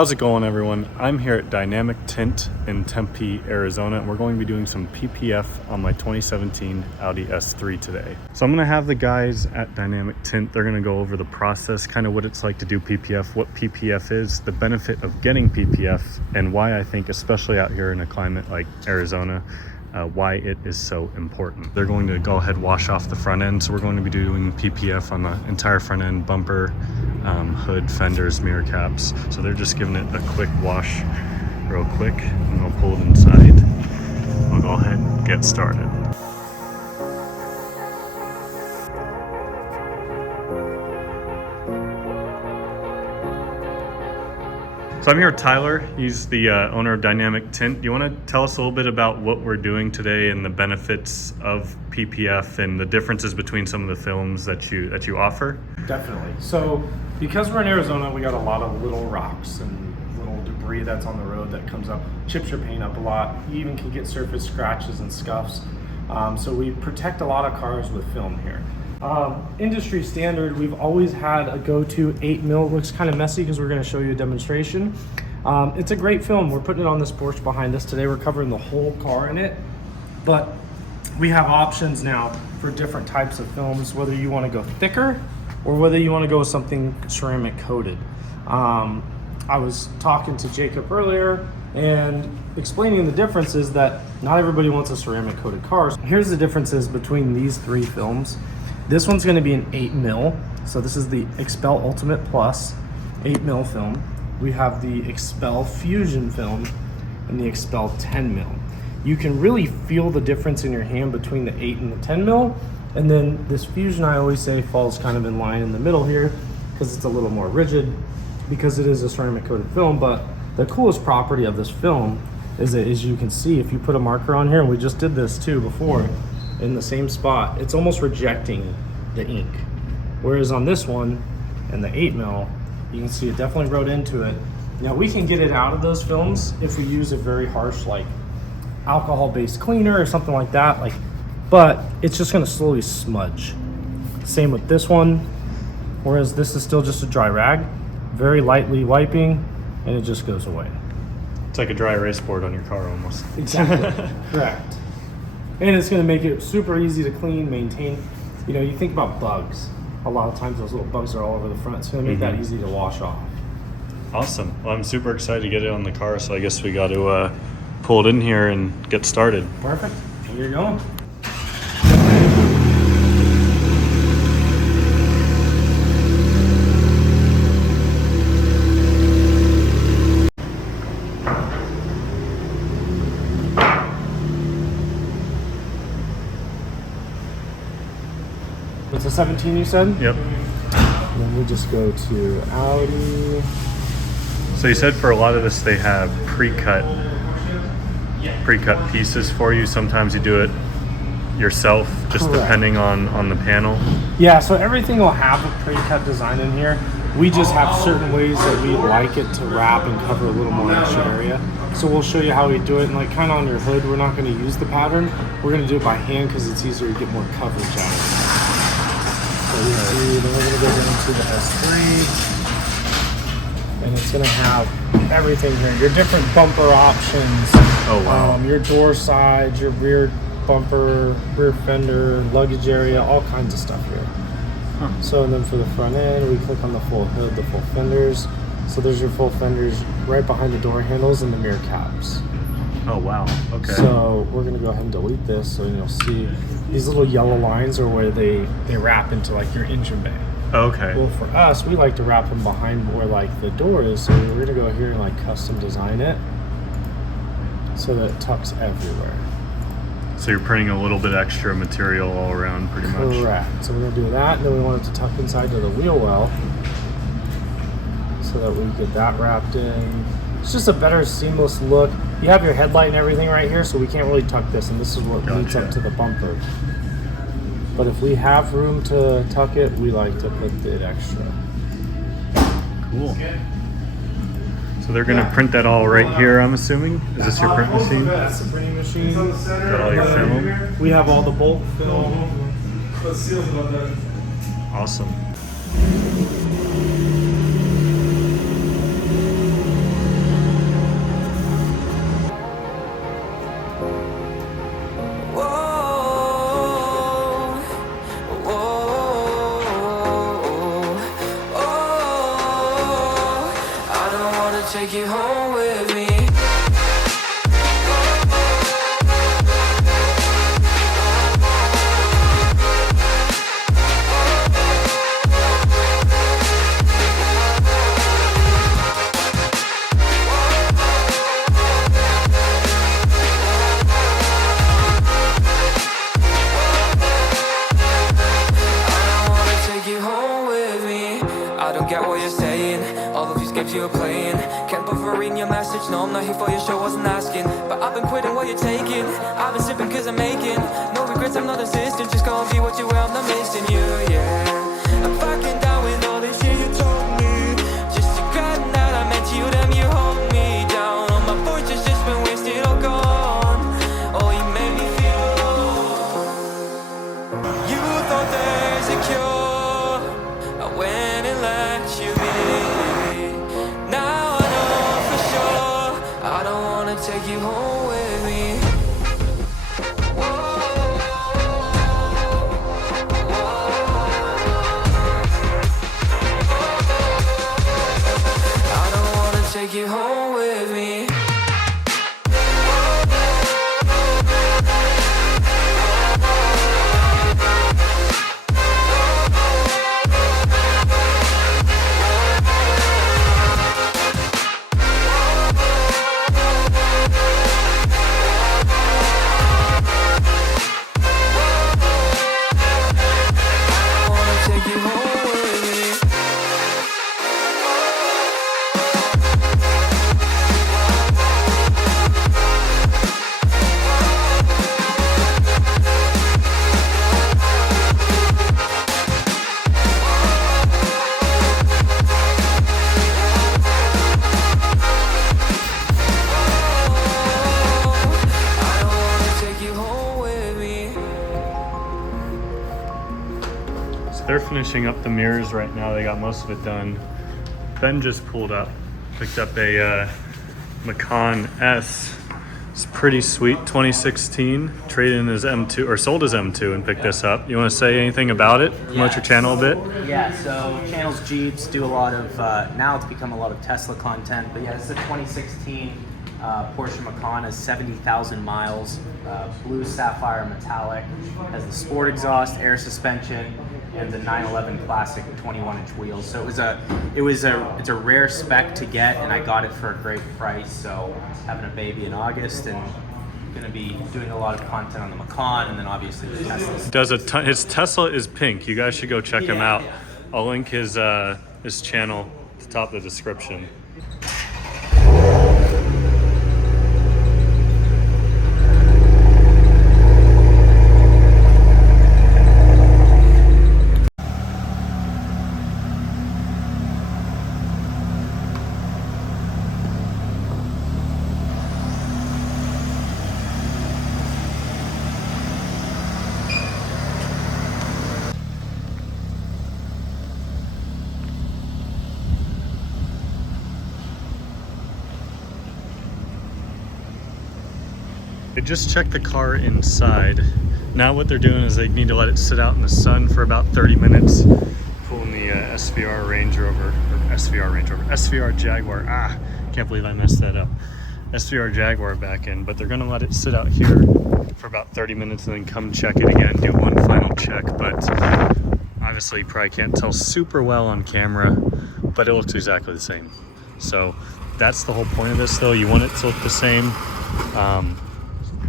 How's it going, everyone? I'm here at Dynamic Tint in Tempe, Arizona, and we're going to be doing some PPF on my 2017 Audi S3 today. So I'm going to have the guys at Dynamic Tint, they're going to go over the process, kind of what it's like to do PPF, what PPF is, the benefit of getting PPF, and why I think, especially out here in a climate like Arizona, why it is so important. They're going to go ahead and wash off the front end, so we're going to be doing PPF on the entire front end, bumper, hood, fenders, mirror caps. So they're just giving it a quick wash real quick, and they'll pull it inside. We'll go ahead and get started. So I'm here with Tyler. He's the owner of Dynamic Tint. Do you want to tell us a little bit about what we're doing today and the benefits of PPF and the differences between some of the films that you offer? Definitely. So because we're in Arizona, we got a lot of little rocks and little debris that's on the road that comes up, chips your paint up a lot. You even can get surface scratches and scuffs. So we protect a lot of cars with film here. Industry standard, we've always had a go-to 8mm. It looks kind of messy because we're going to show you a demonstration. It's a great film. We're putting it on this Porsche behind us today. We're covering the whole car in it, but we have options now for different types of films, whether you want to go thicker or whether you want to go with something ceramic coated. I was talking to Jacob earlier and explaining the differences that not everybody wants a ceramic coated car. Here's the differences between these three films. This one's going to be an 8mm. So this is the Xpel Ultimate Plus 8mm film. We have the Xpel Fusion film and the Xpel 10mm. You can really feel the difference in your hand between the 8 and the 10mm. And then this Fusion, I always say, falls kind of in line in the middle here because it's a little more rigid because it is a ceramic coated film. But the coolest property of this film is that, as you can see, if you put a marker on here, and we just did this too before, in the same spot, it's almost rejecting the ink. Whereas on this one and the 8mm, you can see it definitely wrote into it. Now we can get it out of those films if we use a very harsh, like alcohol-based cleaner or something like that, but it's just gonna slowly smudge. Same with this one, whereas this is still just a dry rag, very lightly wiping, and it just goes away. It's like a dry erase board on your car almost. Exactly, correct. And it's going to make it super easy to clean, maintain. You know, you think about bugs. A lot of times those little bugs are all over the front. It's going to make that easy to wash off. Awesome. Well, I'm super excited to get it on the car, so I guess we got to pull it in here and get started. Perfect. Here you go. It's a 17, you said? Yep. And then we just go to Audi. So you said for a lot of this they have pre-cut pieces for you. Sometimes you do it yourself, just Correct. Depending on the panel. Yeah, so everything will have a pre-cut design in here. We just have certain ways that we like it to wrap and cover a little more extra area. So we'll show you how we do it, and kind of on your hood, we're not going to use the pattern. We're going to do it by hand because it's easier to get more coverage out of it. So you see, then we're going to go down to the S3, and it's going to have everything here. Your different bumper options. Oh wow. Your door sides, your rear bumper, rear fender, luggage area, all kinds of stuff here. Huh. So and then for the front end, we click on the full hood, the full fenders. So there's your full fenders right behind the door handles and the mirror caps. Oh wow. Okay. So we're gonna go ahead and delete this, so you'll see these little yellow lines are where they wrap into your engine bay. Okay. Well, for us, we like to wrap them behind where the door is. So we're gonna go here and custom design it so that it tucks everywhere. So you're printing a little bit extra material all around, pretty much. Correct. So we're gonna do that, and then we want it to tuck inside to the wheel well, so that we get that wrapped in. It's just a better seamless look. You have your headlight and everything right here, so we can't really tuck this, and this is what leads up to the bumper. But if we have room to tuck it, we like to put it extra. Cool. So they're going to print that all right here, I'm assuming? Is this your print machine? That's the printing machine. Got all your film? We have all the bulk film. Awesome. get what you're saying. All of these games you were playing. Can't bother reading your message. No, I'm not here for your show, wasn't asking. But I've been quitting what you're taking. I've been sipping cause I'm making. No regrets, I'm not insistent. Just go and be what you were, I'm not missing you, yeah. I'm fucking down with all this shit you told me. Just to grab that I meant you, damn you hold me down. All my fortune's just been wasted or gone. Oh, you made me feel alone. You thought there's a cure. I went and let you be. Now I know for sure I don't wanna take you home with me. I don't wanna take you home with me. They're finishing up the mirrors right now. They got most of it done. Ben just pulled up, picked up a Macan S. It's pretty sweet, 2016. Traded in his M2, or sold his M2 and picked this up. You want to say anything about it? Promote your channel a bit? Yeah, so channels Jeeps, do a lot of, now it's become a lot of Tesla content, but yeah, this is a 2016 Porsche Macan, has 70,000 miles, blue sapphire metallic, has the sport exhaust, air suspension, and the 911 Classic 21-inch wheels. So it's a rare spec to get, and I got it for a great price. So having a baby in August, and going to be doing a lot of content on the Macan, and then obviously the Tesla. Does a ton. His Tesla is pink. You guys should go check him out. Yeah. I'll link his channel at the top of the description. They just checked the car inside. Now what they're doing is they need to let it sit out in the sun for about 30 minutes. Pulling the SVR Jaguar. Can't believe I messed that up. SVR Jaguar back in, but they're gonna let it sit out here for about 30 minutes and then come check it again, do one final check. But obviously you probably can't tell super well on camera, but it looks exactly the same. So that's the whole point of this though. You want it to look the same.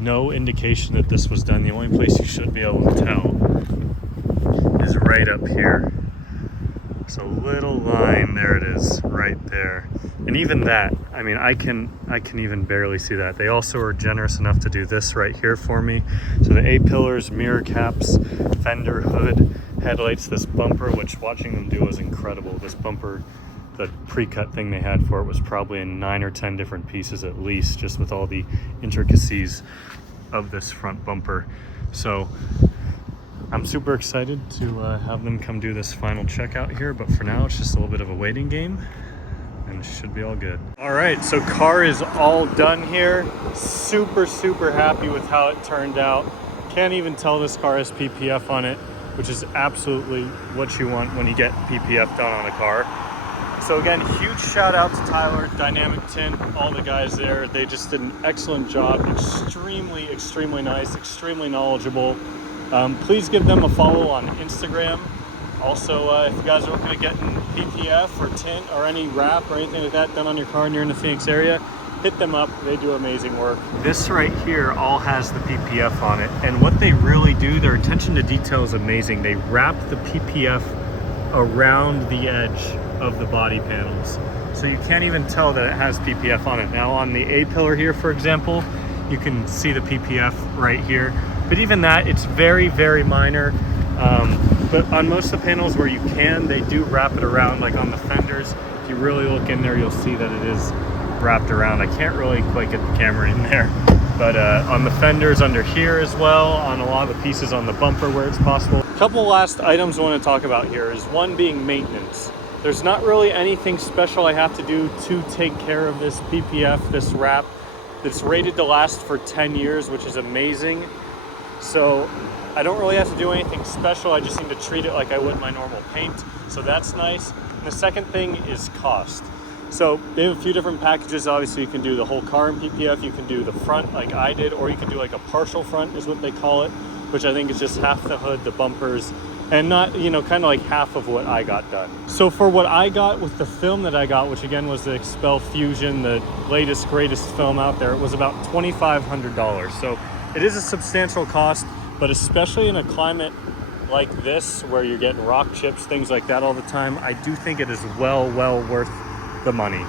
No indication that this was done. The only place you should be able to tell is right up here. There's a little line, there it is, right there. And even that, I mean, I can even barely see that. They also are generous enough to do this right here for me. So the A-pillars, mirror caps, fender, hood, headlights, this bumper, which watching them do was incredible. This bumper, the pre-cut thing they had for it was probably in 9 or 10 different pieces at least, just with all the intricacies of this front bumper. So I'm super excited to have them come do this final check out here, but for now it's just a little bit of a waiting game and it should be all good. All right, so car is all done here. Super happy with how it turned out. Can't even tell this car has PPF on it, which is absolutely what you want when you get PPF done on a car. So again, huge shout out to Tyler, Dynamic Tint, all the guys there. They just did an excellent job. Extremely nice, extremely knowledgeable. Please give them a follow on Instagram. Also, if you guys are looking at getting PPF or tint or any wrap or anything like that done on your car and you're in the Phoenix area, hit them up. They do amazing work. This right here all has the PPF on it. And what they really do, their attention to detail is amazing. They wrap the PPF around the edge of the body panels. So you can't even tell that it has PPF on it. Now on the A-pillar here, for example, you can see the PPF right here. But even that, it's very, very minor. But on most of the panels where you can, they do wrap it around, like on the fenders. If you really look in there, you'll see that it is wrapped around. I can't really quite get the camera in there. But on the fenders under here as well, on a lot of the pieces on the bumper where it's possible. A couple last items I want to talk about here is one being maintenance. There's not really anything special I have to do to take care of this PPF, this wrap. That's rated to last for 10 years, which is amazing. So I don't really have to do anything special. I just need to treat it like I would my normal paint. So that's nice. And the second thing is cost. So they have a few different packages. Obviously you can do the whole car in PPF, you can do the front like I did, or you can do like a partial front is what they call it, which I think is just half the hood, the bumpers, and not, you know, kind of like half of what I got done. So for what I got with the film that I got, which again was the Xpel Fusion, the latest, greatest film out there, it was about $2,500. So it is a substantial cost, but especially in a climate like this, where you're getting rock chips, things like that all the time, I do think it is well worth the money.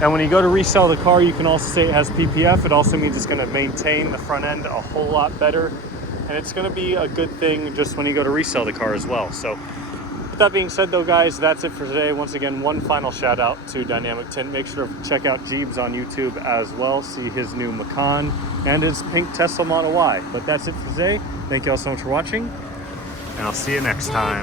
And when you go to resell the car, you can also say it has PPF. It also means it's gonna maintain the front end a whole lot better. And it's gonna be a good thing just when you go to resell the car as well. So with that being said though, guys, that's it for today. Once again, one final shout out to Dynamic Tint. Make sure to check out Jeebs on YouTube as well. See his new Macan and his pink Tesla Model Y. But that's it for today. Thank you all so much for watching, and I'll see you next time.